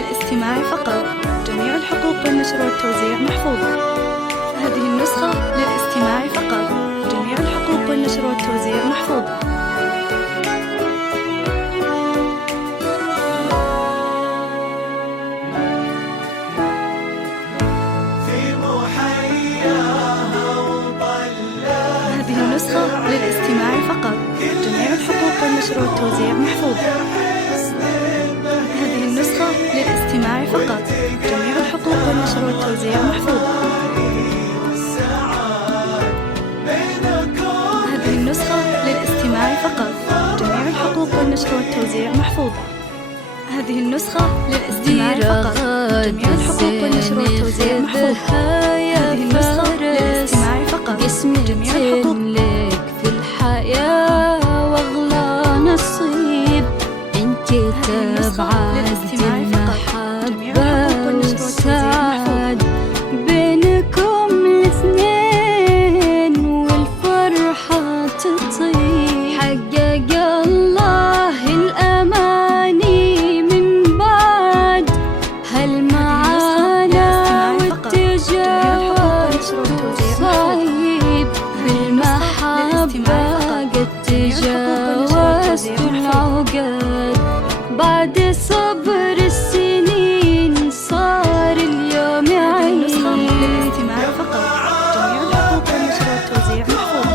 للاستماع فقط. جميع الحقوق والنشر والتوزيع محفوظ. هذه النسخة للاستماع فقط. جميع الحقوق والنشر والتوزيع محفوظ. هذه النسخة للاستماع فقط. جميع الحقوق والنشر والتوزيع محفوظ. هذه النسخة للاستماع فقط. جميع الحقوق والنشر والتوزيع محفوظ. هذه النسخة للاستماع فقط. جميع الحقوق والنشر والتوزيع محفوظ. هذه النسخة للاستماع فقط. جميع الحقوق والنشر والتوزيع محفوظ. هذه النسخة للاستماع فقط. جميع الحقوق لك في الحياة واغلى نصيب انت تبعد المحبة والسعد بينكم الاثنين والفرحة تطيب. حقق الله الأماني من بعد هالمعاناة والتجاوز صعيب بالمحبة قد تجاوزت العقد بعد صبر السنين صار اليوم عيد. للاستماع فقط. جميع الحقوق والنشر والتوزيع محفوظ.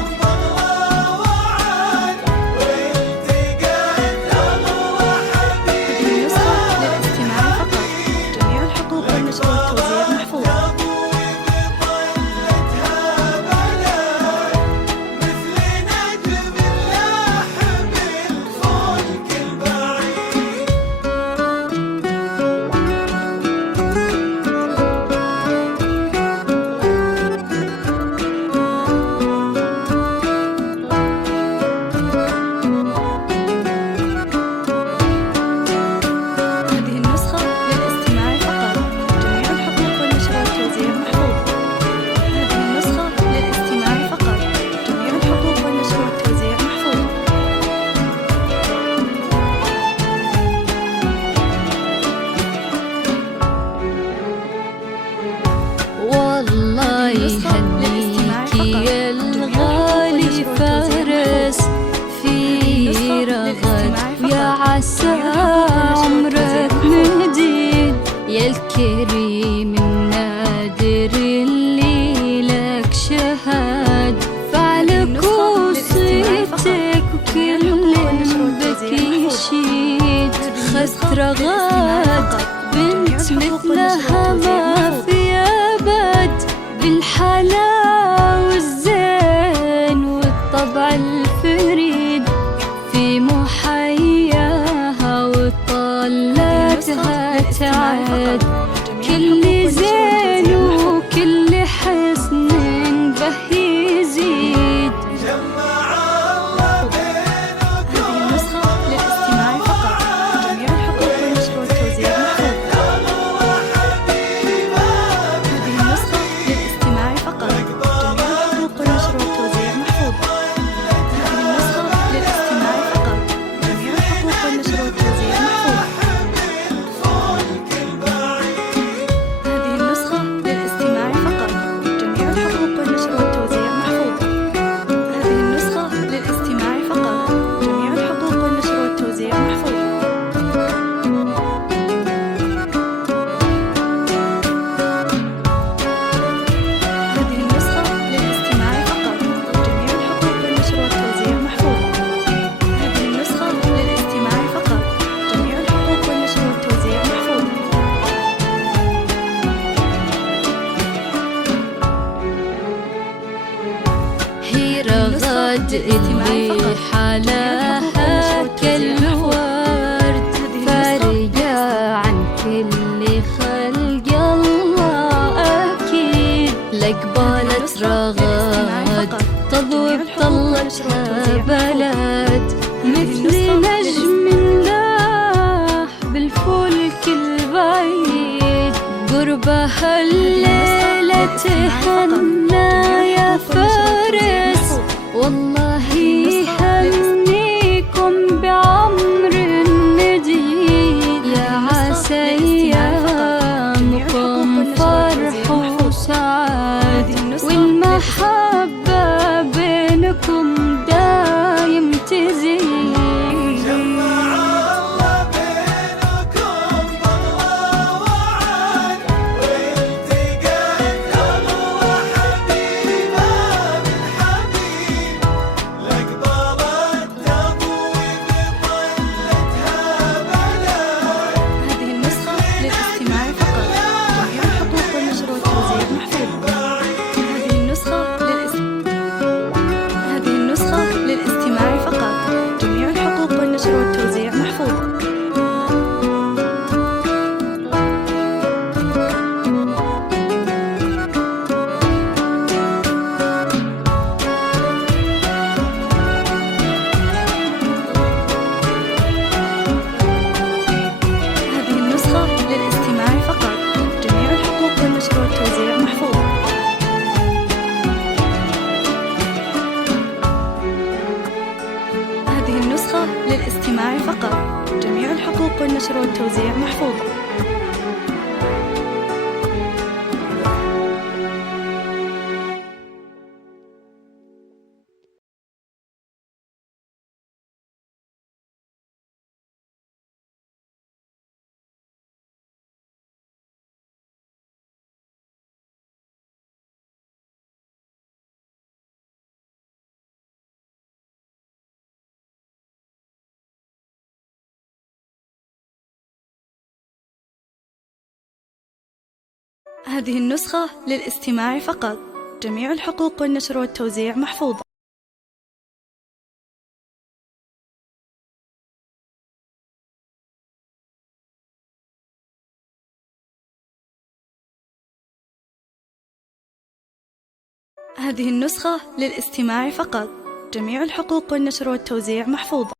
هذه النسخة للاستماع فقط. جميع الحقوق والنشر والتوزيع محفوظ. هذه النسخة للاستماع فقط. جميع الحقوق والنشر والتوزيع محفوظ. هذه النسخة للاستماع فقط. جميع الحقوق والنشر والتوزيع محفوظ. والله يهنيكي يا الغالي فارس في رغد يا عسى عمرك مديد يا الكريم النادر اللي لك شهاد فعلك وصيتك وكل بك يشيد. خذت رغد بنت مثلها ما في أبد بالحلا والزين والطبع الفريد في محياها وطلتها تعد كل زين وكل حسن به يزيد. هذه النسخة للاستماع فقط. جميع الحقوق والنشر والتوزيع محفوظ. هذه النسخة للاستماع فقط. جميع الحقوق والنشر والتوزيع محفوظ. هذه النسخة للاستماع فقط. جميع الحقوق والنشر والتوزيع محفوظ. هذه النسخة للاستماع فقط. جميع الحقوق والنشر والتوزيع محفوظ. هذه النسخة للاستماع فقط. جميع الحقوق والنشر والتوزيع محفوظ. هذه النسخة للاستماع فقط. جميع الحقوق والنشر والتوزيع محفوظ. هذه النسخة للاستماع فقط. جميع الحقوق والنشر والتوزيع محفوظ. هي رغد اللي حلاها كالورد فارقة عن كل خلق الله أكيد لقبالة رغد تضوي طلتها بلد مثل نجم لاح بالفلك البعيد قربها الليلة تهنى يا فارس والله والنشر والتوزيع محفوظة. هذه النسخة للاستماع فقط. جميع الحقوق والنشر والتوزيع محفوظة. هذه النسخة للاستماع فقط. جميع الحقوق والنشر والتوزيع محفوظة. هذه النسخة للاستماع فقط. جميع الحقوق والنشر والتوزيع محفوظة. هذه النسخة للاستماع فقط. جميع الحقوق والنشر والتوزيع محفوظة.